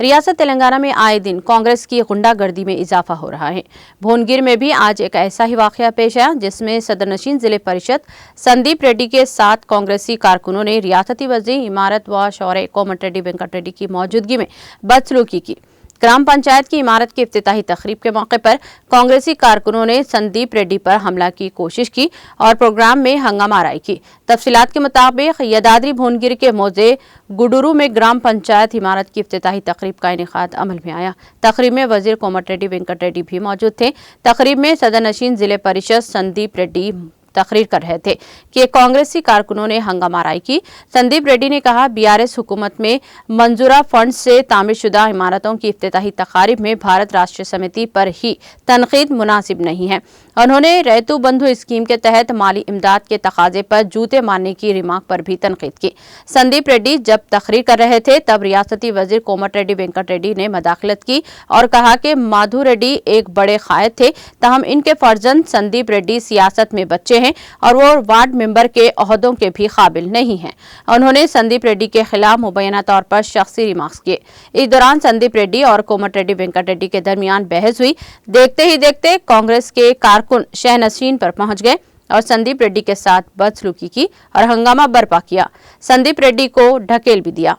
रियासत तेलंगाना में आए दिन कांग्रेस की गुंडागर्दी में इजाफा हो रहा है। भुवनगिर में भी आज एक ऐसा ही वाकया पेश आया जिसमें सदरनशीन जिले परिषद संदीप रेड्डी के 7 कांग्रेसी कारकुनों ने रियासती वजीर इमारत व शौर्य कोमटिरेड्डी वेंकट रेड्डी की मौजूदगी में बदसलूकी की। ग्राम पंचायत की इमारत की इफ्तिताही तकरीब के मौके पर कांग्रेसी कारकुनों ने संदीप रेड्डी पर हमला की कोशिश की और प्रोग्राम में हंगामाराई की। तफसीलात के मुताबिक यदाद्री भुवनगिर के मौजे गुडुरू में ग्राम पंचायत इमारत की इफ्तिताही तकरीब का इनेकाद अमल में आया। तकरीब में वजीर कोमटिरेड्डी वेंकट रेड्डी भी मौजूद थे। तकरीब में सदरनशीन जिले परिषद संदीप रेड्डी तकरीर कर रहे थे कि कांग्रेसी कारकुनों ने हंगामाराई की। संदीप रेड्डी ने कहा, बीआरएस हुकूमत में मंजूरा फंड से तामीरशुदा इमारतों की इफ्तिताही तकारीब में भारत राष्ट्रीय समिति पर ही तनकीद मुनासिब नहीं है। उन्होंने रैतु बंधु स्कीम के तहत माली इमदाद के तकाजे पर जूते मारने की रिमार्क पर भी तनकीद की। संदीप रेड्डी जब तकरीर कर रहे थे तब रियासती वजीर कोमटिरेड्डी वेंकट रेड्डी ने मदाखलत की और कहा कि माधु रेड्डी एक बड़े कायद थे, तहम इनके फर्जंद संदीप रेड्डी सियासत में बच्चे हैं और वो वार्ड मेंबर के ओहदों के भी काबिल नहीं हैं। उन्होंने संदीप रेड्डी के खिलाफ मुबैना तौर पर शख्सी रिमार्क्स किए। इस दौरान संदीप रेड्डी और कोमटिरेड्डी वेंकट रेड्डी के दरमियान बहस हुई। देखते ही देखते कांग्रेस के कारकुन शहनशीन पर पहुंच गए और संदीप रेड्डी के साथ बदसलूकी की और हंगामा बर्पा किया। संदीप रेड्डी को ढकेल भी दिया।